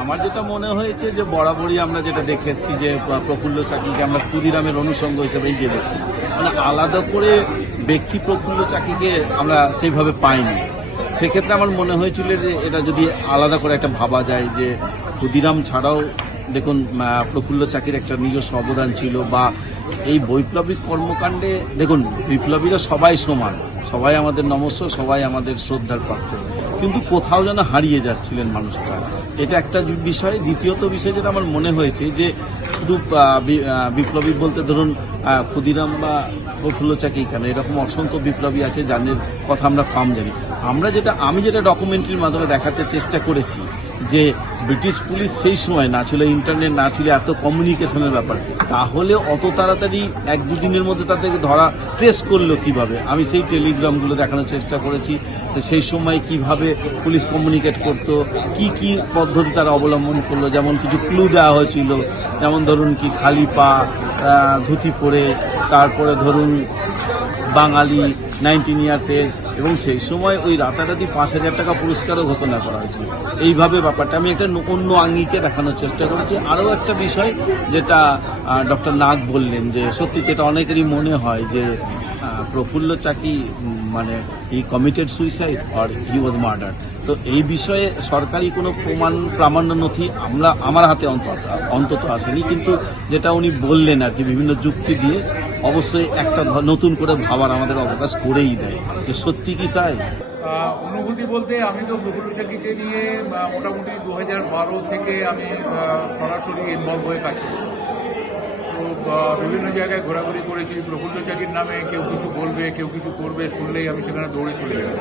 আমার যেটা মনে হয়েছে যে বরাবরই আমরা যেটা দেখে এসেছি যে প্রফুল্ল চাকিকে আমরা ক্ষুদিরামের অনুষঙ্গ হিসেবেই জেনেছি মানে আলাদা করে ব্যক্তি প্রফুল্ল চাকিকে আমরা সেইভাবে পাইনি। সেক্ষেত্রে আমার মনে হয়েছিল যে এটা যদি আলাদা করে একটা ভাবা যায় যে, ক্ষুদিরাম ছাড়াও দেখুন প্রফুল্ল চাকির একটা নিজস্ব অবদান ছিল বা এই বৈপ্লবিক কর্মকাণ্ডে দেখুন, বিপ্লবীরা সবাই সমান। সবাই আমাদের নমস্য, সবাই আমাদের শ্রদ্ধার পাত্র। কিন্তু কোথাও যেন হারিয়ে যাচ্ছিলেন মানুষটা। এটা একটা বিষয়। দ্বিতীয়ত বিষয় যেটা আমার মনে হয়েছে যে শুধু বিপ্লবী বলতে ধরুন ক্ষুদিরাম বা প্রফুল্ল চাকি কেন এরকম অসংখ্য বিপ্লবী আছে যাদের কথা আমরা কম জানি। আমরা যেটা, আমি যেটা ডকুমেন্টারির মাধ্যমে দেখাতে চেষ্টা করেছি যে ব্রিটিশ পুলিশ সেই সময় না ছিল ইন্টারনেট না ছিল এত কমিউনিকেশনের ব্যাপার। তাহলে অত তাড়াতাড়ি এক দুদিনের মধ্যে তাদেরকে ধরা ট্রেস করল কীভাবে? আমি সেই টেলিগ্রামগুলো দেখানোর চেষ্টা করেছি সেই সময় কীভাবে পুলিশ কমিউনিকেট করত, কি কি পদ্ধতি তারা অবলম্বন করল, যেমন কিছু ক্লু দেওয়া হয়েছিল, যেমন ধরুন কি খালি পা ধুতি পরে তারপরে ধরুন বাঙালি নাইনটিন ইয়ার্সের এবং সেই সময় ওই রাতারাতি পাঁচ হাজার টাকা পুরস্কারও ঘোষণা করা হয়েছিল। এইভাবে ব্যাপারটা, আমি একটা অন্য আঙ্গিকে দেখানোর চেষ্টা করেছি। আরও একটা বিষয়, যেটা ডক্টর নাগ বললেন যে, সত্যি যেটা অনেকেরই মনে হয় যে প্রফুল্ল চাকি মানে ই কমিটেড সুইসাইড আর হি ওয়াজ মার্ডার তো এই বিষয়ে সরকারি কোনো প্রমাণ, প্রামাণ্য নথি আমরা, আমার হাতে অন্তত অন্তত আসেনি। কিন্তু যেটা উনি বললেন আর কি, বিভিন্ন যুক্তি দিয়ে, অবশ্যই একটা নতুন করে ভাবার আমাদের অবকাশ করেই দেয়। যে সত্যি কি তাই? অনুভূতি বলতে আমি তো প্রফুল্ল চাকিকে নিয়ে মোটামুটি দু হাজার বারো থেকে আমি সরাসরি ইনভলভ হয়ে কাজ করি। বিভিন্ন জায়গায় ঘোরাঘুরি করেছি। প্রফুল্ল চাকির নামে কেউ কিছু বলবে, কেউ কিছু করবে, শুনলেই আমি সেখানে দৌড়ে চলে যাই।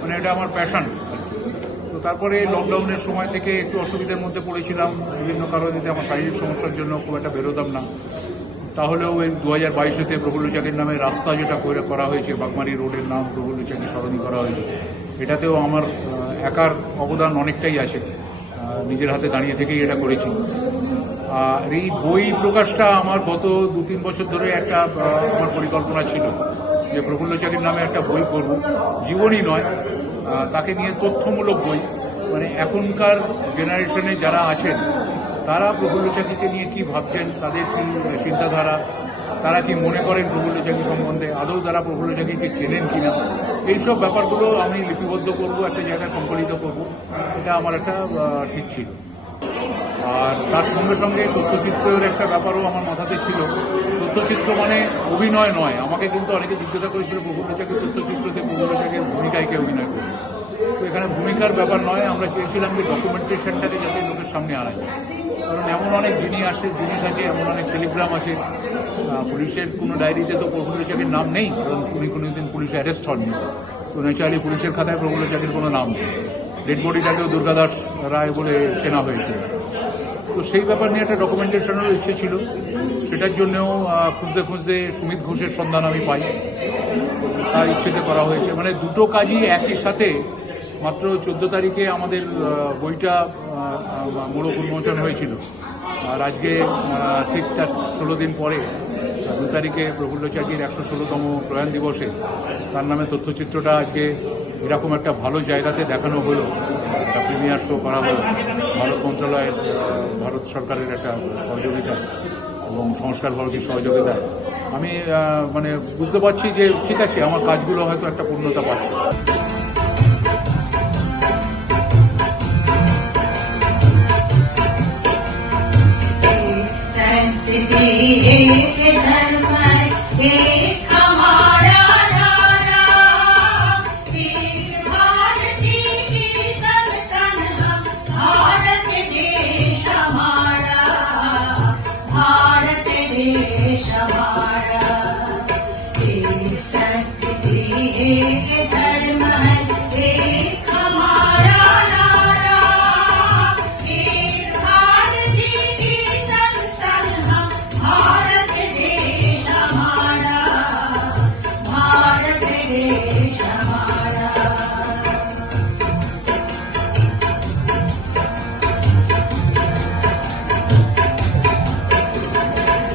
মানে এটা আমার প্যাশন তো তারপরে লকডাউনের সময় থেকে একটু অসুবিধার মধ্যে পড়েছিলাম। বিভিন্ন কারণে আমার শারীরিক সমস্যার জন্য খুব একটা বেরোতাম না। তাহলেও এই দু হাজার বাইশেতে প্রফুল্ল চাকির নামে রাস্তা যেটা করে, করা হয়েছে, বাগমারি রোডের নাম প্রফুল্ল চাকি সরণি করা হয়েছে। এটাতেও আমার একার অবদান অনেকটাই আছে। নিজের হাতে দাঁড়িয়ে থেকেই এটা করেছি। আর এই বই প্রকাশটা আমার গত দু তিন বছর ধরে একটা আমার পরিকল্পনা ছিল যে প্রফুল্ল চাকির নামে একটা বই করব জীবনই নয় তাকে নিয়ে তথ্যমূলক বই। মানে এখনকার জেনারেশনে যারা আছেন, তারা প্রফুল্ল চাকিকে নিয়ে কি ভাবছেন, তাদের কি চিন্তাধারা, তারা কি মনে করেন প্রফুল্ল চাকি সম্বন্ধে? আদৌ তারা প্রফুল্ল চাকিকে চেনেন কিনা? এইসব ব্যাপারগুলো আমি লিপিবদ্ধ করব, একটা জায়গায় সংকলিত করব। এটা আমার একটা ঠিক ছিল। আর তার সঙ্গে সঙ্গে তথ্যচিত্রের একটা ব্যাপারও আমার মাথাতে ছিল। তথ্যচিত্র মানে অভিনয় নয়। আমাকে কিন্তু অনেকে জিজ্ঞাসা করেছিল প্রফুল্ল চাকির তথ্যচিত্রতে প্রফুল্ল চাকির ভূমিকায় কে অভিনয় করবে? তো এখানে ভূমিকার ব্যাপার নয়। আমরা চেয়েছিলাম যে ডকুমেন্টেশনটাকে যাতে লোকের সামনে আনা যায়। কারণ এমন অনেক জিনিস আছে জিনিস আছে, এমন অনেক টেলিগ্রাম আছে পুলিশের কোনো ডায়েরিতে তো প্রফুল্ল চাকির নাম নেই। কারণ উনি কোনোদিন পুলিশে অ্যারেস্ট হননি। তো ন্যাচারালি পুলিশের খাতায় প্রফুল্ল চাকির কোনো নাম নেই। ডেড বডিটাকেও দুর্গাদাস রায় বলে চেনা হয়েছে। তো সেই ব্যাপার নিয়ে একটা ডকুমেন্টেশনের ইচ্ছে ছিল। সেটার জন্যও খুঁজতে খুঁজতে সুমিত ঘোষের সন্ধান আমি পাই। তার ইচ্ছেতে করা হয়েছে। মানে দুটো কাজই একই সাথে। মাত্র চোদ্দ তারিখে আমাদের বইটা মোড়ক উন্মোচন হয়েছিল। আর আজকে ঠিক তার ষোলো দিন পরে দু তারিখে প্রফুল্ল চাকির একশো ষোলোতম প্রয়াণ দিবসে তার নামে তথ্যচিত্রটা আজকে এরকম একটা ভালো জায়গাতে দেখানো হলো। একটা প্রিমিয়ার শো করা হলো। ভারত মন্ত্রণালয়ের ভারত সরকারের একটা সহযোগিতা এবং সংস্কার ভারতীর সহযোগিতায় আমি মানে বুঝতে পারছি যে ঠিক আছে, আমার কাজগুলো হয়তো একটা পূর্ণতা পাচ্ছে। Thank you.